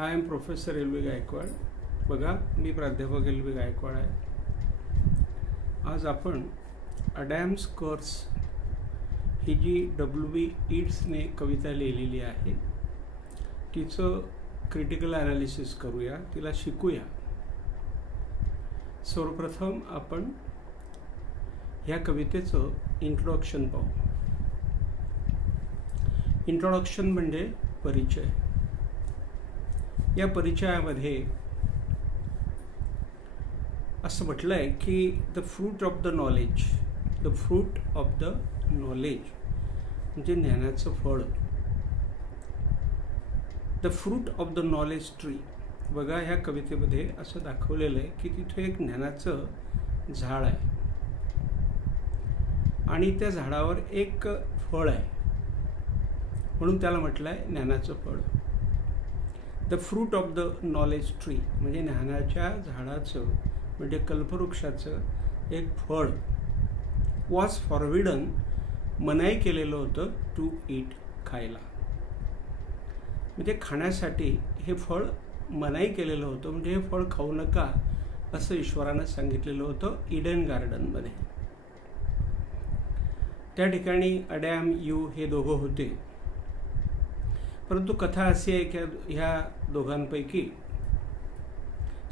I am professor L V Gaikwad. बघा, मी प्राध्यापक L V Gaikwad आहे. आज आपण अडॅम्स कर्स ही जी W.B. ईट्सने कविता लिहिलेली आहे तिचं क्रिटिकल ॲनालिसिस करूया, तिला शिकूया. सर्वप्रथम आपण ह्या कवितेचं इंट्रोडक्शन पाहू. इंट्रोडक्शन म्हणजे परिचय. या परिचयामध्ये असं म्हटलं आहे की the fruit of the knowledge, the fruit of the knowledge म्हणजे ज्ञानाचं फळ. The fruit of the knowledge tree. बघा, ह्या कवितेमध्ये असं दाखवलेलं आहे की तिथे एक ज्ञानाचं झाड आहे आणि त्या झाडावर एक फळ आहे, म्हणून त्याला म्हटलं आहे ज्ञानाचं फळ. The fruit of the knowledge tree म्हणजे ज्ञानाच्या झाडाचं म्हणजे कल्पवृक्षाचं एक फळ वॉज फॉरबिडन, मनाई केलेलं होतं, टू ईट, खायला. म्हणजे खाण्यासाठी हे फळ मनाई केलेलं होतं, म्हणजे हे फळ खाऊ नका असं ईश्वरानं सांगितलेलं होतं ईडन गार्डनमध्ये. त्या ठिकाणी अडॅम, यू हे दोघं होते. परंतु कथा अशी आहे की ह्या दोघांपैकी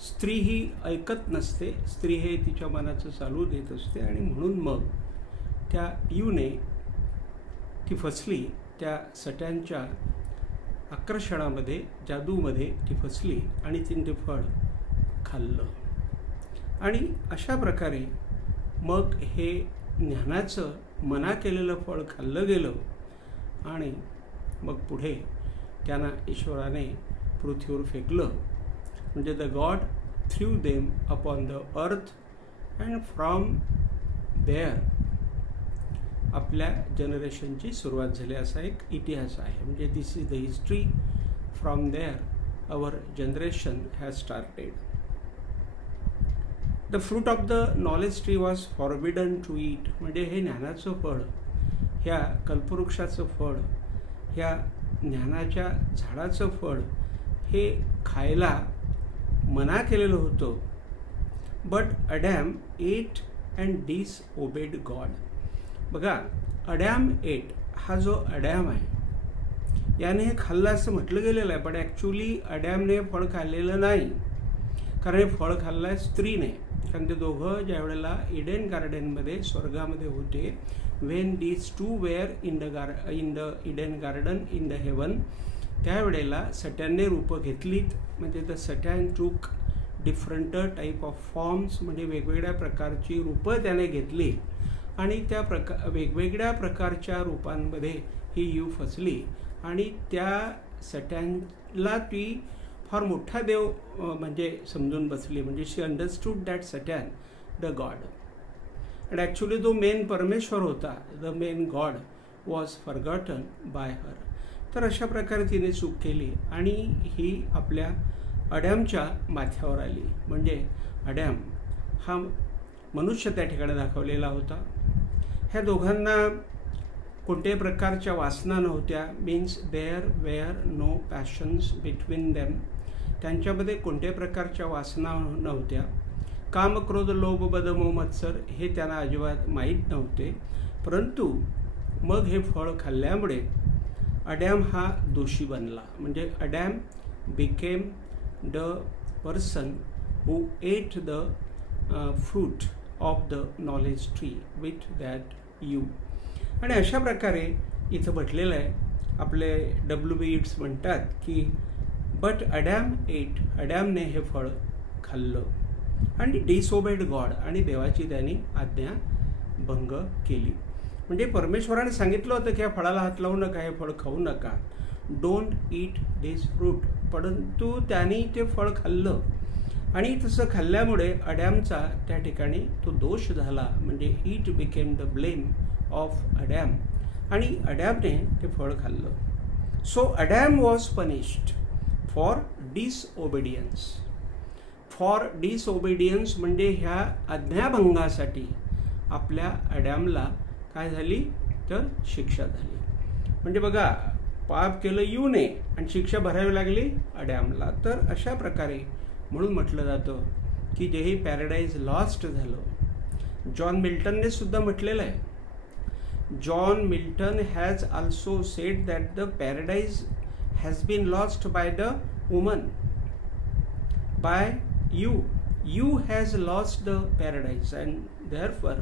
स्त्री ही ऐकत नसते. स्त्री हे तिच्या मनाचं चालू देत असते आणि म्हणून मग त्या यूने ती फसली, त्या सट्यांच्या आकर्षणामध्ये, जादूमध्ये ती फसली आणि तिने ते फळ खाल्लं. आणि अशा प्रकारे मग हे ज्ञानाचं मना केलेलं फळ खाल्लं गेलं आणि मग पुढे त्यांना ईश्वराने पृथ्वीवर फेकलं. म्हणजे the God threw them upon the earth and from there आपल्या जनरेशनची सुरुवात झाली, असा एक इतिहास आहे. म्हणजे this is the history, from there our generation has started. The fruit of the knowledge tree was forbidden to eat. म्हणजे हे ज्ञानाचं फळ, ह्या कल्पवृक्षाचं फळ, ह्या ज्ञानाच्या झाडाचं फळ हे खायला मना केलेलं होतं. But Adam ate and disobeyed God. बघा, अडॅम एट, हा जो अडॅम आहे याने हे खाल्लं असं म्हटलं गेलेलं आहे, पण ॲक्च्युली अडॅमने फळ खाल्लेलं नाही, कारण हे फळ खाल्लं आहे स्त्रीने. कारण ते दोघं ज्या वेळेला इडन गार्डनमध्ये, स्वर्गामध्ये होते, when these two were in the Eden garden in the heaven, त्यावेळेला सट्यांने रूपं घेतलीत. म्हणजे द सटॅन टूक डिफरंट टाईप ऑफ फॉर्म्स, म्हणजे वेगवेगळ्या प्रकारची रूपं त्याने घेतली आणि त्या वेगवेगळ्या प्रकारच्या रूपांमध्ये ही यू फसली आणि त्या सट्यांना ती फार मोठा देव म्हणजे समजून बसली. म्हणजे she understood that Satan the God. And actually जो मेन परमेश्वर होता, the main God was forgotten by her. तर अशा प्रकारे तिने चूक केली आणि ही आपल्या अडॅमच्या माथ्यावर आली. म्हणजे अडॅम हा मनुष्य त्या ठिकाणी दाखवलेला होता. ह्या दोघांना कोणत्याही प्रकारच्या वासना नव्हत्या. Means there were no passions between them. त्यांच्यामध्ये कोणत्याही प्रकारच्या वासना नव्हत्या. काम, क्रोध, लोभ, बद, मोह, मत्सर हे त्यांना अजिबात माहीत नव्हते. परंतु मग हे फळ खाल्ल्यामुळे अडॅम हा दोषी बनला. म्हणजे Adam became the person who ate the fruit of the knowledge tree with that you. आणि अशा प्रकारे इथं म्हटलेलं आहे, आपले W.B. ईट्स म्हणतात की बट अडॅम एट, अडॅमने हे फळ खाल्लं आणि डिसओबेड गॉड, आणि देवाची त्यांनी आज्ञा भंग केली. म्हणजे परमेश्वराने सांगितलं होतं की या फळाला हात लावू नका, हे फळ खाऊ नका, डोंट ईट दिस फ्रूट. परंतु त्यांनी ते फळ खाल्लं आणि तसं खाल्ल्यामुळे अडॅमचा त्या ठिकाणी तो दोष झाला. म्हणजे it became the blame of Adam आणि अडॅमने ते फळ खाल्लं. So Adam was punished for disobedience. For disobedience म्हणजे ह्या आज्ञाभंगासाठी आपल्या अडॅमला काय झाली तर शिक्षा झाली. म्हणजे बघा, पाप केलं यूने आणि शिक्षा भरावी लागली अडॅमला. तर अशा प्रकारे म्हणून म्हटलं जातं की जेही पॅराडाईज लॉस्ट झालं, जॉन मिल्टनने सुद्धा म्हटलेलं आहे. John Milton has also said that the paradise has been lost by the woman, by you has lost the paradise, and therefore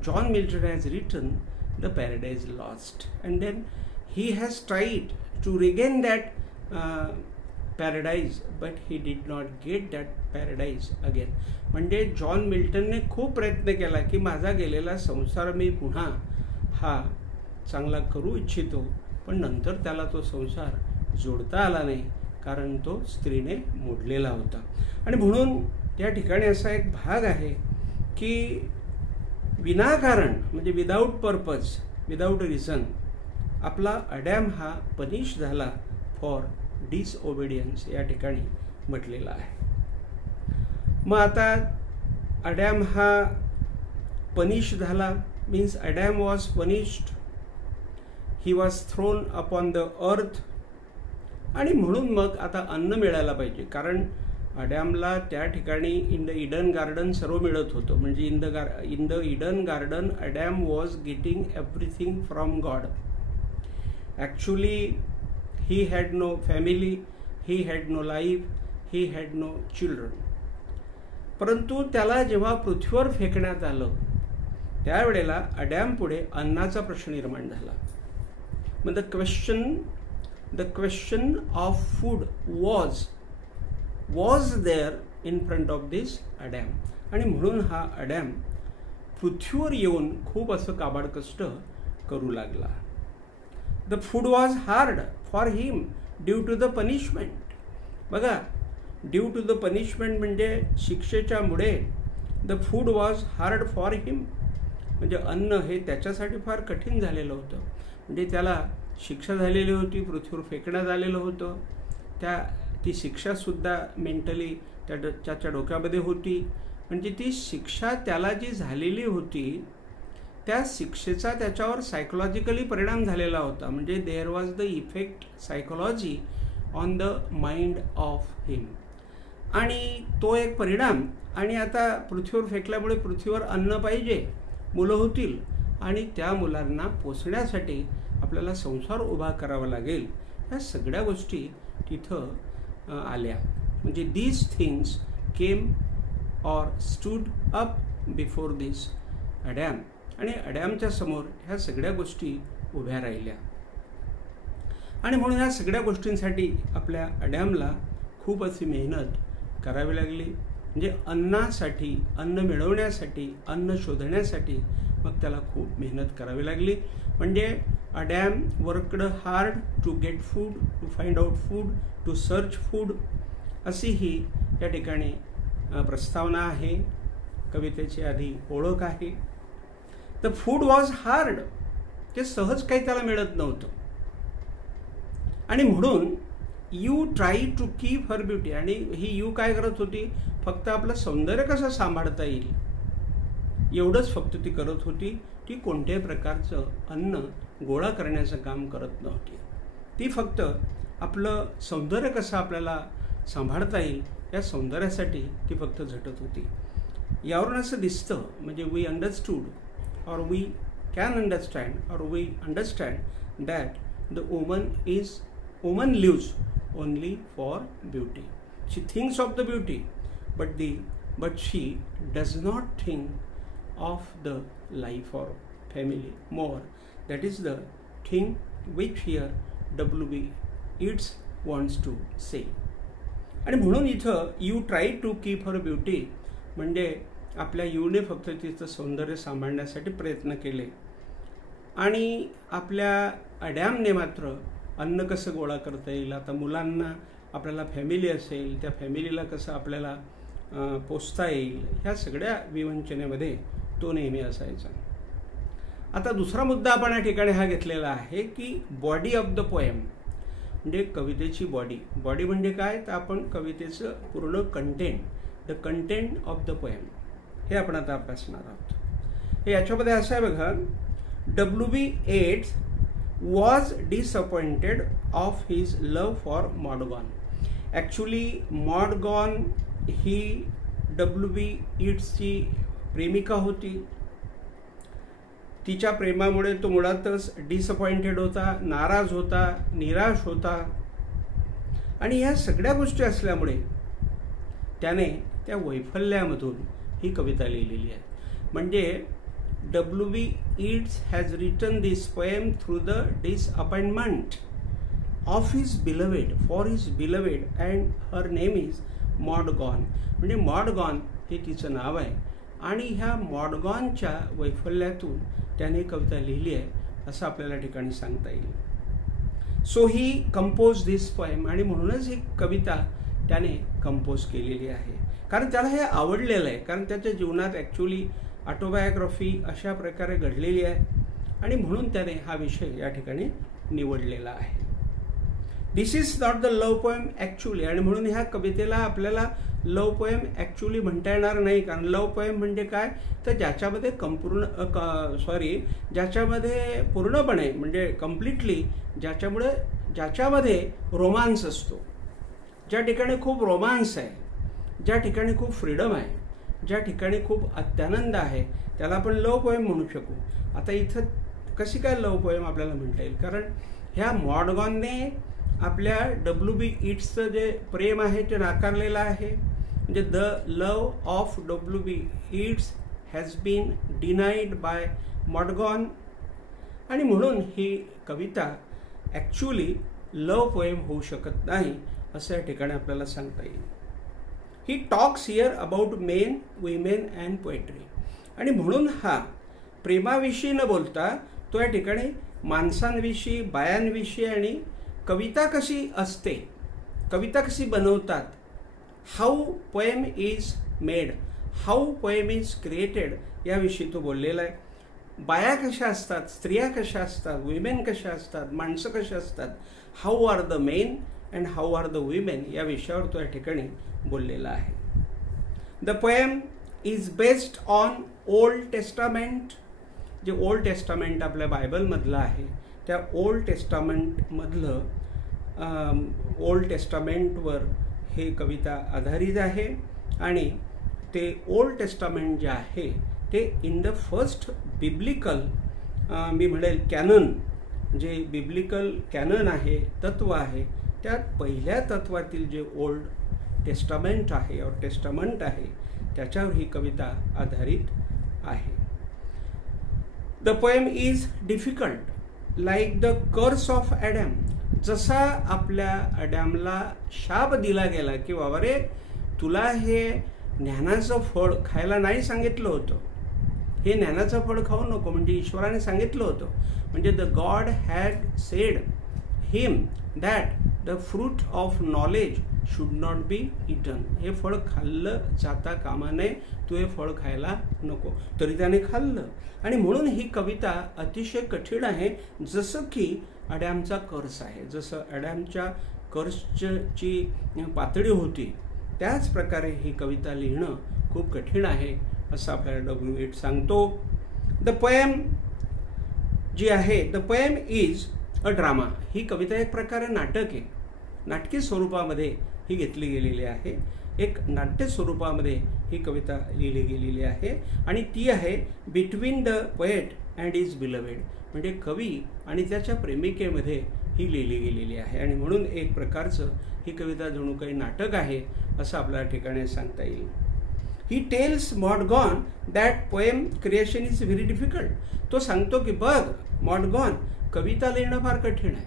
John Milton has written the paradise lost, and then he has tried to regain that paradise, but he did not get that paradise again. म्हणजे John मिल्टनने खूप प्रयत्न केला की माझा गेलेला संसार मी पुन्हा हा चांगला करू इच्छितो, पण नंतर त्याला तो संसार जोडता आला नाही, कारण तो स्त्रीने मोडलेला होता. आणि म्हणून या ठिकाणी असा एक भाग आहे की विनाकारण म्हणजे विदाऊट पर्पज, विदाऊट रिझन आपला अडॅम हा पनिश झाला फॉर डिसओबिडियन्स, या ठिकाणी म्हटलेला आहे. मग आता अडॅम हा पनिश झाला, means Adam was punished, he was thrown upon the earth. आणि म्हणून मग आता अन्न मिळायला पाहिजे, कारण अडॅमला त्या ठिकाणी इन द इडन गार्डन सर्व मिळत होतं. म्हणजे in the Eden garden Adam was getting everything from God. Actually he had no family, he had no life, he had no children. परंतु त्याला जेव्हा पृथ्वीवर फेकण्यात आलं त्यावेळेला अडॅम पुढे अन्नाचा प्रश्न निर्माण झाला. मग the question of food was there in front of this Adam. आणि म्हणून हा अडॅम पृथ्वीवर येऊन खूप असं काबाड कष्ट करू लागला. The food was hard for him due to the punishment. बघा, ड्यू टू द पनिशमेंट म्हणजे शिक्षेच्या मुळे the food was hard for him, म्हणजे अन्न हे त्याच्यासाठी फार कठीण झालेलं होतं. म्हणजे त्याला शिक्षा झालेली होती, पृथ्वीवर फेकण्यात आलेलं होतं. ती शिक्षासुद्धा मेंटली त्याच्या डोक्यामध्ये होती. म्हणजे ती शिक्षा त्याला जी झालेली होती त्या शिक्षेचा त्याच्यावर सायकोलॉजिकली परिणाम झालेला होता. म्हणजे there was the effect psychology on the mind of him. आणि तो एक परिणाम. आणि आता पृथ्वीवर फेकल्यामुळे पृथ्वीवर अन्न पाहिजे, मुलं होतील, आणि त्या मुलांना पोसण्यासाठी आपल्याला संसार उभा करावा लागेल. ह्या सगळ्या गोष्टी तिथं आल्या. म्हणजे these things came or stood up before this Adam. आणि अडॅमच्या समोर ह्या सगळ्या गोष्टी उभ्या राहिल्या. आणि म्हणून ह्या सगळ्या गोष्टींसाठी आपल्या अडॅमला खूप अशी मेहनत करावी लागली. म्हणजे अन्नासाठी, अन्न मिळवण्यासाठी, अन्न शोधण्यासाठी मग त्याला खूप मेहनत करावी लागली. म्हणजे Adam worked hard to get food, to find out food, to search food, अशी ही या ठिकाणी प्रस्तावना आहे. कवितेची आधी ओळख आहे. द फूड वॉज हार्ड, ते सहज काही त्याला मिळत नव्हतं. आणि म्हणून you try to keep her beauty. आणि ही यू काय करत होती, फक्त आपलं सौंदर्य कसं सांभाळता येईल एवढंच फक्त ती करत होती. ती कोणत्याही प्रकारचं अन्न गोळा करण्याचं काम करत नव्हती. ती फक्त आपलं सौंदर्य कसं आपल्याला सांभाळता येईल या सौंदर्यासाठी ती फक्त झटत होती. यावरून असं दिसतं, म्हणजे we understood or we can understand or we understand that the woman lives only for beauty. She thinks of the beauty but she does not think of the life or family more. That is the thing which here W.B. Yeats wants to say. आणि म्हणून इथं you try to keep her beauty म्हणजे आपल्या यूने फक्त तिचं सौंदर्य सांभाळण्यासाठी प्रयत्न केले. आणि आपल्या अडॅमने मात्र अन्न कसं गोळा करता येईल, आता मुलांना आपल्याला फॅमिली असेल त्या फॅमिलीला कसं आपल्याला पोचता येईल, ह्या सगळ्या विवंचनेमध्ये तो नेहमी असायचा. आता दुसरा मुद्दा आपण या ठिकाणी हा घेतलेला आहे की बॉडी ऑफ द पोएम, म्हणजे कवितेची बॉडी. बॉडी म्हणजे काय, तर आपण कवितेचं पूर्ण content, the content of the poem, हे आपण आता अभ्यासणार आहोत. हे याच्यामध्ये असं आहे बघा, W.B. Yeats was disappointed of his love for Mordaunt. Actually Mordaunt he W.B. Yeatsची प्रेमिका होती. तिच्या प्रेमामुळे तो मुळातच डिसअपॉइंटेड होता, नाराज होता, निराश होता. आणि या सगळ्या गोष्टी असल्यामुळे त्याने त्या वैफल्यामधून ही कविता लिहिलेली आहे. म्हणजे W.B. Yeats has written this poem through the disappointment of his beloved, for his beloved, and her name is Mordaunt. म्हणजे मॉडगॉन हे तिचं नाव आहे आणि ह्या मॉडगॉनच्या वैफल्यातून त्याने कविता लिहिली आहे असं आपल्याला ठिकाणी सांगता येईल. सो ही कंपोज दिस पोएम, आणि म्हणूनच ही कविता त्याने कंपोज केलेली आहे कारण त्याला हे आवडलेलं आहे. कारण त्याच्या जीवनात ॲक्च्युली ऑटोबायोग्राफी अशा प्रकारे घडलेली आहे आणि म्हणून त्याने हा विषय या ठिकाणी निवडलेला आहे. This is not the love poem actually, आणि म्हणून ह्या कवितेला आपल्याला लव्ह पोएम ॲक्च्युली म्हणता येणार नाही. कारण लव्ह पोएम म्हणजे काय तर ज्याच्यामध्ये ज्याच्यामध्ये पूर्णपणे म्हणजे कम्प्लिटली ज्याच्यामध्ये रोमांस असतो, ज्या ठिकाणी खूप रोमांस आहे, ज्या ठिकाणी खूप फ्रीडम आहे, ज्या ठिकाणी खूप अत्यानंद आहे, त्याला आपण लव्ह पोएम म्हणू शकू. आता इथं कशी काय लव्ह पोएम आपल्याला म्हणता येईल कारण ह्या मॉडगॉनने आपल्या W.B. Yeatsचं जे प्रेम आहे ते नाकारलेलं आहे. म्हणजे the love of W.B. Yeats has been denied by Maud Gonne, आणि म्हणून ही कविता ॲक्च्युली लव्ह पोएम होऊ शकत नाही असं या ठिकाणी आपल्याला सांगता येईल. He talks here about men, women and poetry, आणि म्हणून हा प्रेमाविषयी न बोलता तो या ठिकाणी माणसांविषयी, बायांविषयी आणि कविता कशी असते, कविता कशी बनवतात, how poem is made, how poem is created याविषयी तो बोललेला आहे. बाया कशा असतात, स्त्रिया कशा असतात, विमेन कशा असतात, माणसं कशा असतात, how are the men and how are the women या विषयावर तो या ठिकाणी बोललेला आहे. The poem is based on old testament, जे ओल्ड टेस्टामेंट आपल्या बायबलमधलं आहे त्या ओल्ड टेस्टामेंटवर हे कविता आधारित आहे. आणि ते ओल्ड टेस्टामेंट जे आहे ते इन द फर्स्ट बिब्लिकल मी म्हणेल कॅनन, जे बिब्लिकल कॅनन आहे, तत्व आहे, त्यात पहिल्या तत्वातील जे ओल्ड टेस्टामेंट आहे और टेस्टामेंट आहे त्याच्यावर ही कविता आधारित आहे. The poem is difficult like the कर्स ऑफ ॲडम, जसा आपल्या ॲडमला शाप दिला गेला की बाबा रे तुला हे ज्ञानाचं फळ खायला नाही सांगितलं होतं, हे ज्ञानाचं फळ खाऊ नको म्हणजे ईश्वराने सांगितलं होतं. म्हणजे the God had sed him that the fruit of knowledge should not be eaten, हे फळ खाल्लं जाता कामा नये, तू हे फळ खायला नको, तरी त्याने खाल्लं. आणि म्हणून ही कविता अतिशय कठीण आहे, जसं की ॲडमचा कर्स आहे, जसं ॲडमच्या कर्सची पातळी होती त्याच प्रकारे ही कविता लिहिणं खूप कठीण आहे असं आपल्याला W.B. Yeats सांगतो. द पोएम जी आहे, the poem is a drama, ही कविता एक प्रकारे नाटक आहे, नाटकी स्वरूपामध्ये ही घेतली गेलेली आहे, एक नाट्य स्वरूपामध्ये ही कविता लिहिली गेलेली आहे. आणि ती आहे between the poet and is beloved, म्हणजे कवी आणि त्याच्या प्रेमिकेमध्ये ही लिहिली गेलेली आहे. आणि म्हणून एक प्रकारचं ही कविता जणू काही नाटक आहे असं आपल्या ठिकाणी सांगता येईल. He tells Maud Gonne that poem creation is very difficult, तो सांगतो की बघ मॉडगॉन कविता लिहिणं फार कठीण आहे,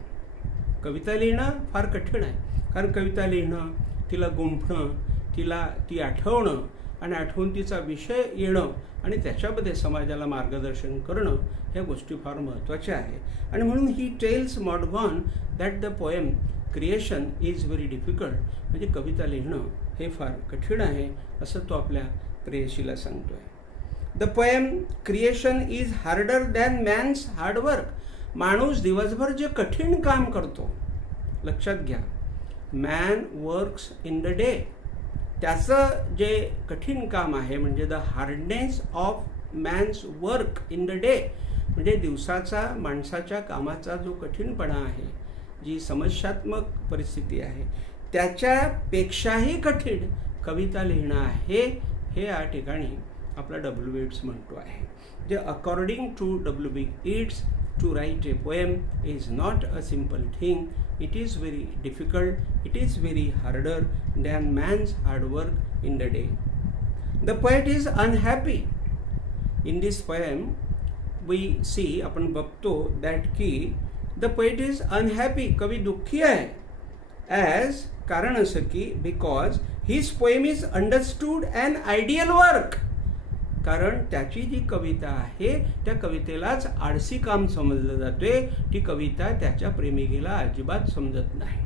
कविता लिहिणं फार कठीण आहे. कारण कविता लिहिणं, तिला गुंफणं, तिला ती आठवणं आणि आठवून तिचा विषय येणं आणि त्याच्यामध्ये समाजाला मार्गदर्शन करणं ह्या गोष्टी फार महत्त्वाच्या आहे. आणि म्हणून he tells Maud Gonne that the poem creation is very difficult, म्हणजे कविता लिहिणं हे फार कठीण आहे असं तो आपल्या प्रेयसीला सांगतो आहे. The poem creation is harder than man's hard work, माणूस दिवसभर जे कठीण काम करतो, लक्षात घ्या, man works in the day, त्याचं जे कठीण काम आहे म्हणजे the hardness of man's work in the day, म्हणजे दिवसाचा माणसाच्या कामाचा जो कठीणपणा आहे, जी समस्यात्मक परिस्थिती आहे, त्याच्यापेक्षाही कठीण कविता लिहिणं आहे, हे या ठिकाणी आपला W.B. येट्स म्हणतो आहे. जे according to W.B. Yeats, to write a poem is not a simple thing. It is very difficult. It is very harder than man's hard work in the day. The poet is unhappy. In this poem, we see, आपण बघतो that की the poet is unhappy. कवी दुःखी आहे. As कारण असं की because his poem is understood an ideal work. कारण त्याची जी कविता आहे त्या कवितेलाच आळसी काम समजलं जाते. ती कविता त्याच्या प्रेमिकेला अजिबात समजत नाही.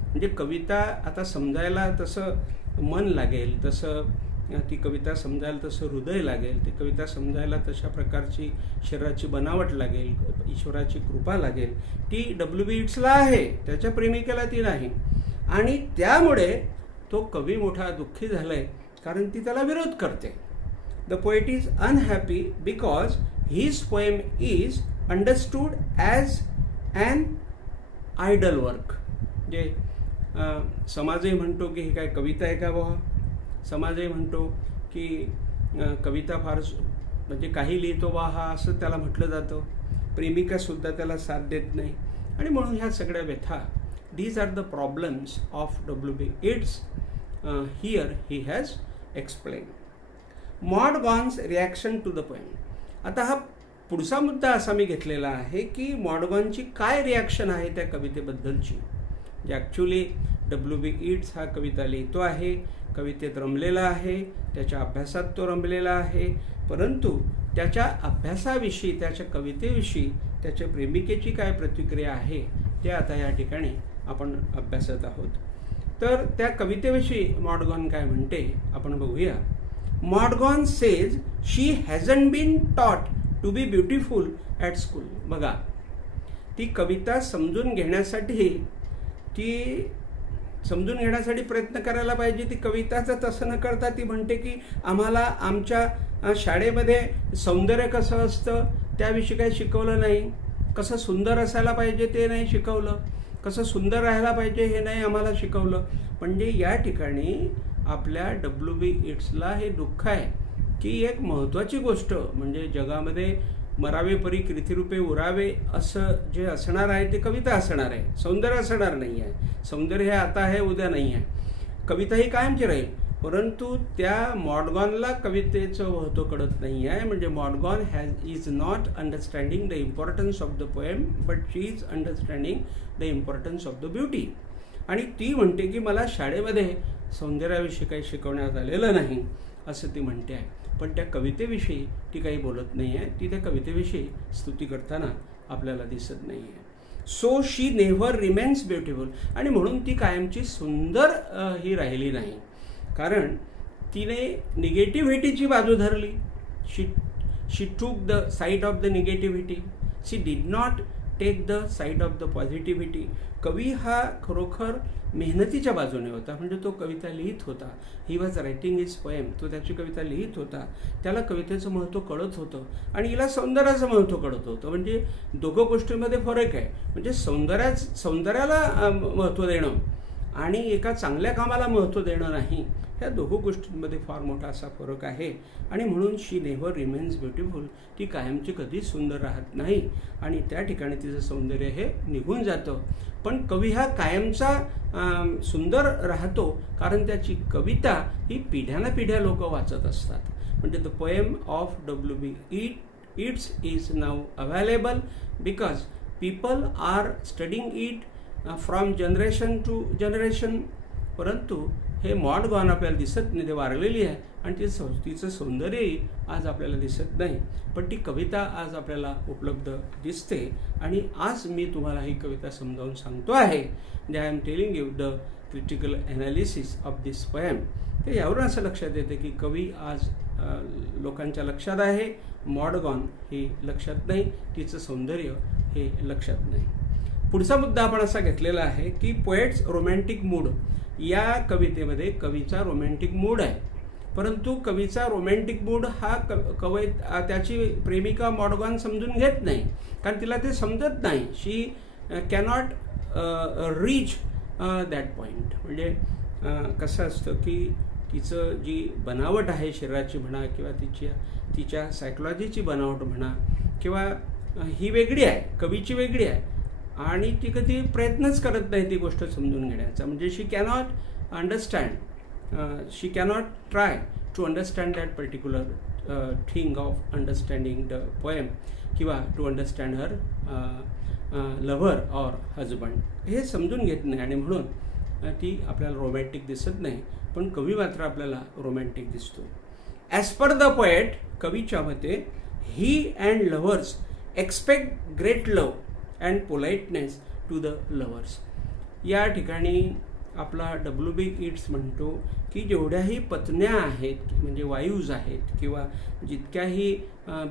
म्हणजे कविता आता समजायला तसं मन लागेल, तसं ती कविता समजायला तसं हृदय लागेल, ती कविता समजायला तशा प्रकारची शरीराची बनावट लागेल, ईश्वराची कृपा लागेल. ती W.B. येट्सला आहे, त्याच्या प्रेमिकेला ती नाही. आणि त्यामुळे तो कवी मोठा दुःखी झालाय, कारण ती त्याला विरोध करते. The poet is unhappy because his poem is understood as an idle work. जे समाजही म्हणतो की हे काय कविता आहे का बुवा. समाजही म्हणतो की कविता फार म्हणजे काही लिहितो बा हा, असं त्याला म्हटलं जातं. प्रेमिकासुद्धा त्याला साथ देत नाही. आणि म्हणून ह्या सगळ्या व्यथा, these are the problems of W.B. Yeats. Here he has explained. Maud Gonne's reaction to the poem. आता हा पुढचा मुद्दा असा मी घेतलेला आहे की मॉड गॉनची काय रिॲक्शन आहे त्या कवितेबद्दलची. जे ॲक्च्युली W.B. येट्स हा कविता लिहितो आहे, कवितेत रमलेला आहे, त्याच्या अभ्यासात तो रमलेला आहे. परंतु त्याच्या अभ्यासाविषयी, त्याच्या कवितेविषयी त्याच्या प्रेमिकेची काय प्रतिक्रिया आहे ते आता या ठिकाणी आपण अभ्यासत आहोत. तर त्या कवितेविषयी मॉड गॉन काय म्हणते आपण बघूया. Mordaunt says she hasn't been taught to be beautiful at school. बघा, ती कविता समजून घेण्यासाठी प्रयत्न करायला पाहिजे. ती कविताचं तसं न करता ती म्हणते की आम्हाला आमच्या शाळेमध्ये सौंदर्य कसं असतं त्याविषयी काही शिकवलं नाही, कसं सुंदर असायला पाहिजे ते नाही शिकवलं, कसं सुंदर राहायला पाहिजे हे नाही आम्हाला शिकवलं. म्हणजे या ठिकाणी आपल्या W.B. येट्सला हे दुःख आहे की एक महत्त्वाची गोष्ट म्हणजे जगामध्ये मरावे परी कीर्तिरूपे उरावे असं जे असणार आहे ते कविता असणार आहे, सौंदर्य असणार नाही आहे. सौंदर्य हे आता आहे, उद्या नाही आहे. कविता ही कायमची राहील. परंतु त्या मॉडगॉनला कवितेचं महत्त्व कळत नाही आहे. म्हणजे Maud Gonne is not understanding the importance of the poem, but she is understanding the importance of the beauty. आणि ती म्हणते की मला शाळेमध्ये सौंदर्याविषयी काही शिकवण्यात आलेलं नाही असं ती म्हणते आहे. पण त्या कवितेविषयी ती काही बोलत नाही आहे. ती त्या कवितेविषयी स्तुती करताना आपल्याला दिसत नाही आहे. So she never remains beautiful. आणि म्हणून ती कायमची सुंदर ही राहिली नाही, कारण तिने निगेटिव्हिटीची बाजू धरली. She took the side of the negativity. She did not take the side of the positivity. कवी हा खरोखर मेहनतीच्या बाजूने होता. म्हणजे तो कविता लिहित होता. He was writing his poem. तो त्याची कविता लिहित होता. त्याला कवितेचं महत्त्व कळत होतं आणि हिला सौंदर्याचं महत्त्व कळत होतं. म्हणजे दोघं गोष्टींमध्ये फरक आहे. म्हणजे सौंदर्याला महत्त्व देणं आणि एका चांगल्या कामाला महत्त्व देणं नाही, ह्या दोघं गोष्टींमध्ये फार मोठा असा फरक आहे. आणि म्हणून शी नेव्हर रिमेन्स ब्युटिफुल. ती कायमची कधीच सुंदर राहत नाही आणि त्या ठिकाणी तिचं सौंदर्य हे निघून जातं. पण कवी हा कायमचा सुंदर राहतो, कारण त्याची कविता ही पिढ्यानपिढ्या लोक वाचत असतात. म्हणजे the poem of W.B. Yeats is now available because people are studying it from generation to generation. परंतु हे मॉडगॉन आपल्याला दिसत नाही, ते वारलेली आहे आणि तिचं सौंदर्यही आज आपल्याला दिसत नाही. पण ती कविता आज आपल्याला उपलब्ध दिसते आणि आज मी तुम्हाला ही कविता समजावून सांगतो आहे. जे I am telling you the critical analysis of this poem. ते यावरून असं लक्षात येते की कवी आज लोकांच्या लक्षात आहे, मॉडगॉन ही लक्षात नाही, तिचं सौंदर्य हे लक्षात नाही. पुढचा मुद्दा आपण असा घेतलेला आहे की पोएट्स रोमॅन्टिक मूड. या कवितेमध्ये कवीचा रोमॅन्टिक मूड आहे. परंतु कवीचा रोमॅन्टिक मूड हा त्याची प्रेमिका मॉडगॉन समजून घेत नाही, कारण तिला ते समजत नाही. शी कॅनॉट रीच दॅट पॉईंट. म्हणजे कसं असतं की तिचं जी बनावट आहे शरीराची म्हणा किंवा तिच्या सायकोलॉजीची बनावट म्हणा किंवा ही वेगळी आहे, कवीची वेगळी आहे, आणि ती कधी प्रयत्नच करत नाही ती गोष्ट समजून घेण्याचा. म्हणजे she cannot understand, she cannot try to understand that particular thing of understanding the poem किंवा to understand her lover or husband. हे समजून घेत नाही आणि म्हणून ती आपल्याला रोमॅन्टिक दिसत नाही, पण कवी मात्र आपल्याला रोमॅन्टिक दिसतो. ॲज पर द पोएट, कवीच्या मते, he and lovers expect great love and politeness to the lovers. या ठिकाणी आपला W.B. ईट्स म्हणतो की जेवढ्याही पत्न्या आहेत म्हणजे वायूज आहेत किंवा जितक्याही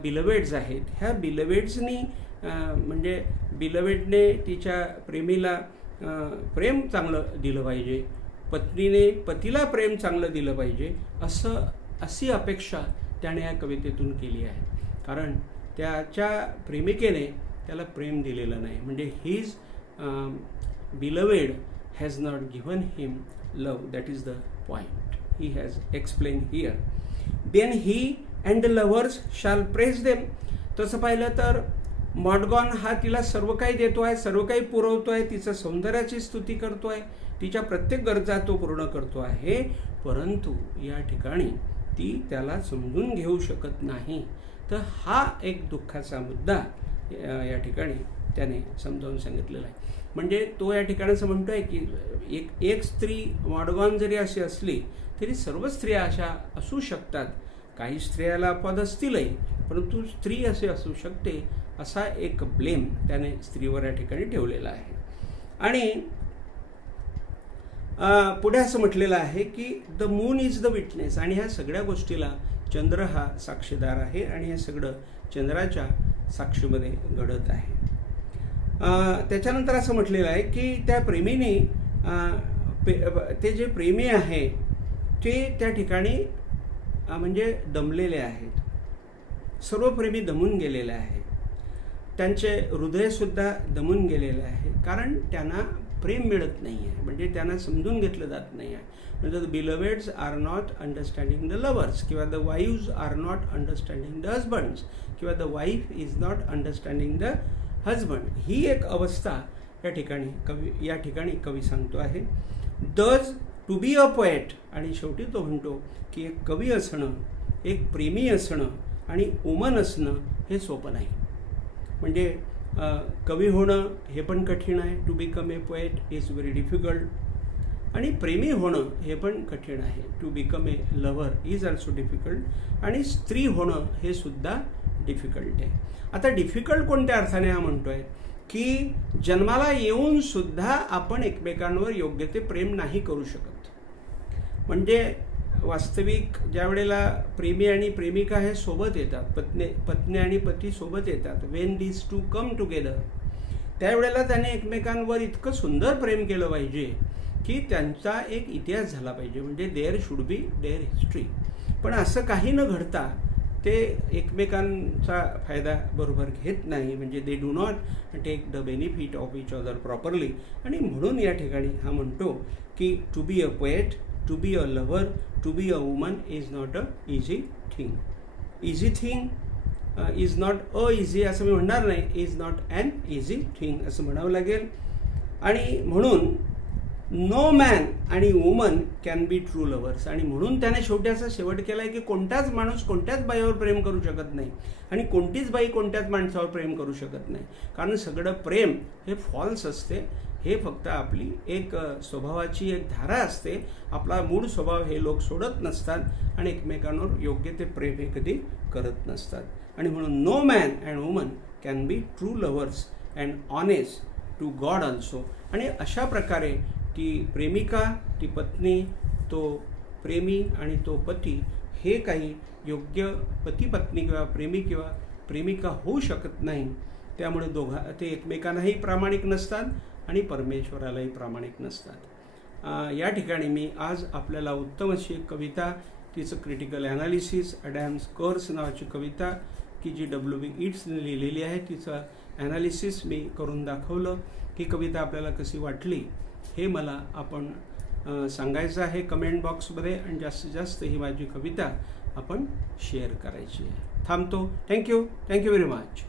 बिलवेड्स आहेत, ह्या बिलवेड्सनी म्हणजे बिलवेडने तिच्या प्रेमीला प्रेम चांगलं दिलं पाहिजे, पत्नीने पतीला प्रेम चांगलं दिलं पाहिजे, अशी अपेक्षा त्याने या कवितेतून केली आहे. कारण त्याच्या प्रेमिकेने त्याला प्रेम दिलेलं नाही. म्हणजे his beloved has not given him love. That is the point he has explain here. Then he and the lovers shall praise them. तसं पाहिलं तर मॉडगॉन हा तिला सर्व काही देतो आहे, सर्व काही पुरवतो आहे, तिचं सौंदर्याची स्तुती करतो आहे, तिच्या प्रत्येक गरजा तो पूर्ण करतो आहे, परंतु या ठिकाणी ती त्याला समजून घेऊ शकत नाही. तर हा एक दुःखाचा मुद्दा या ठिकाणी त्याने समजावून सांगितलेला आहे. म्हणजे तो या ठिकाणी असं म्हणतो आहे की एक स्त्री मॉडगॉन जरी अशी असली तरी सर्व स्त्रिया अशा असू शकतात. काही स्त्रियाला अपवाद असतीलही, परंतु स्त्री असे असू शकते असा एक ब्लेम त्याने स्त्रीवर या ठिकाणी ठेवलेला आहे. आणि पुढे असं म्हटलेलं आहे की the moon is the witness. आणि ह्या सगळ्या गोष्टीला चंद्र हा साक्षीदार आहे आणि हे सगळं चंद्राच्या साक्षीमध्ये घडत आहे. त्याच्यानंतर असं म्हटलेलं आहे की त्या प्रेमीने ते जे प्रेमी आहे ते त्या ठिकाणी म्हणजे दमलेले आहेत. सर्व प्रेमी दमून गेलेले आहेत, त्यांचे हृदयसुद्धा दमून गेलेले आहे, कारण त्यांना प्रेम मिळत नाही आहे, म्हणजे त्यांना समजून घेतलं जात नाही आहे. म्हणजे the beloveds are not understanding the lovers किंवा the wives are not understanding the husbands किंवा the wife is not understanding the husband. ही एक अवस्था या ठिकाणी कवी सांगतो आहे. दज टू बी अ पोएट. आणि शेवटी तो म्हणतो की एक कवी असणं, एक प्रेमी असणं आणि वुमन असणं हे सोपं नाही. म्हणजे कवी होणं हे पण कठीण आहे. To become a poet is very difficult. आणि प्रेमी होणं हे पण कठीण आहे. To become a lover is also difficult. आणि स्त्री होणं हे सुद्धा डिफिकल्ट आहे. आता डिफिकल्ट कोणत्या अर्थाने हा म्हणतोय की जन्माला येऊन सुद्धा आपण एकमेकांवर योग्य ते प्रेम नाही करू शकत. म्हणजे वास्तविक ज्या वेळेला प्रेमी आणि प्रेमिका हे सोबत येतात, पत्नी आणि पती सोबत येतात, when these two come together, त्यावेळेला त्याने एकमेकांवर इतकं सुंदर प्रेम केलं पाहिजे की त्यांचा एक इतिहास झाला पाहिजे. म्हणजे there should be there history. पण असं काही न घडता ते एकमेकांचा फायदा बरोबर घेत नाही. म्हणजे they do not take the benefit of each other properly. आणि म्हणून या ठिकाणी हा म्हणतो की to be a poet, to be a lover, to be a woman is not a easy thing. Easy thing is not a easy असं मी म्हणणार नाही, is not an easy thing असं म्हणावं लागेल. आणि म्हणून नो मॅन आणि woman can be true lovers. आणि म्हणून त्याने शेवटी असा शेवट केला आहे की कोणताच माणूस कोणत्याच बाईवर प्रेम करू शकत नाही आणि कोणतीच बाई कोणत्याच माणसावर प्रेम करू शकत नाही. कारण सगळं प्रेम हे फॉल्स असते. हे फक्त आपली एक स्वभावाची एक धारा असते. आपला मूळ स्वभाव हे लोक सोडत नसतात आणि एकमेकांवर योग्य ते प्रेम हे कधी करत नसतात. आणि म्हणून no man and woman can be true lovers and honest to God also. आणि अशा प्रकारे ती प्रेमिका, ती पत्नी, तो प्रेमी आणि तो पती हे काही योग्य पती पत्नी किंवा प्रेमी किंवा प्रेमिका होऊ शकत नाही. त्यामुळे ते एकमेकांनाही प्रामाणिक नसतात आणि परमेश्वरालाही प्रामाणिक नसतात. या ठिकाणी मी आज आपल्याला उत्तम अशी एक कविता तिचं क्रिटिकल ॲनालिसिस, अडॅम्स कर्स नावाची कविता की जी W.B. ईट्सने लिहिलेली आहे, तिचं ॲनालिसिस मी करून दाखवलं. ही कविता आपल्याला कशी वाटली हे मला आपण सांगायचं आहे कमेंट बॉक्समध्ये, आणि जास्तीत जास्त ही माझी कविता आपण शेअर करायची आहे. थांबतो. Thank you very much.